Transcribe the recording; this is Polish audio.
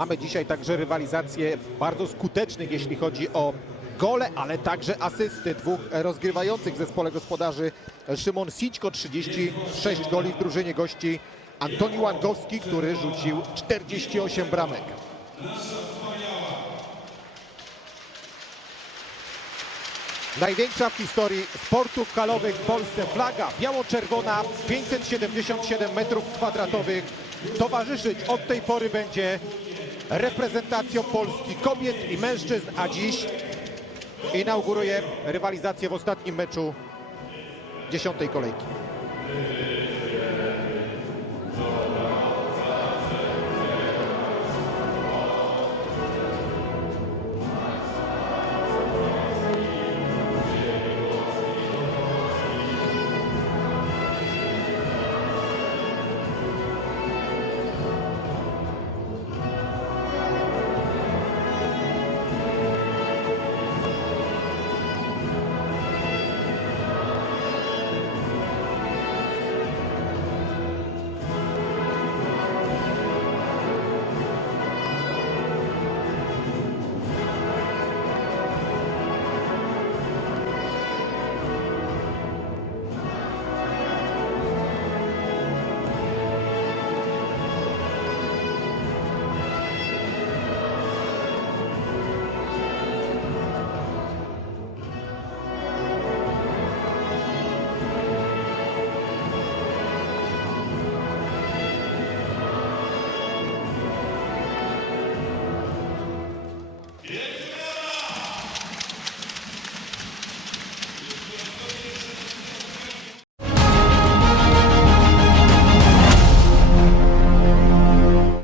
Mamy dzisiaj także rywalizację bardzo skutecznych, jeśli chodzi o gole, ale także asysty dwóch rozgrywających w zespole gospodarzy. Szymon Sićko, 36 goli w drużynie gości. Antoni Łangowski, który rzucił 48 bramek. Największa w historii sportów halowych w Polsce flaga biało-czerwona, 577 metrów kwadratowych. Towarzyszyć od tej pory będzie reprezentacją Polski kobiet i mężczyzn, a dziś inauguruje rywalizację w ostatnim meczu dziesiątej kolejki. Yeah.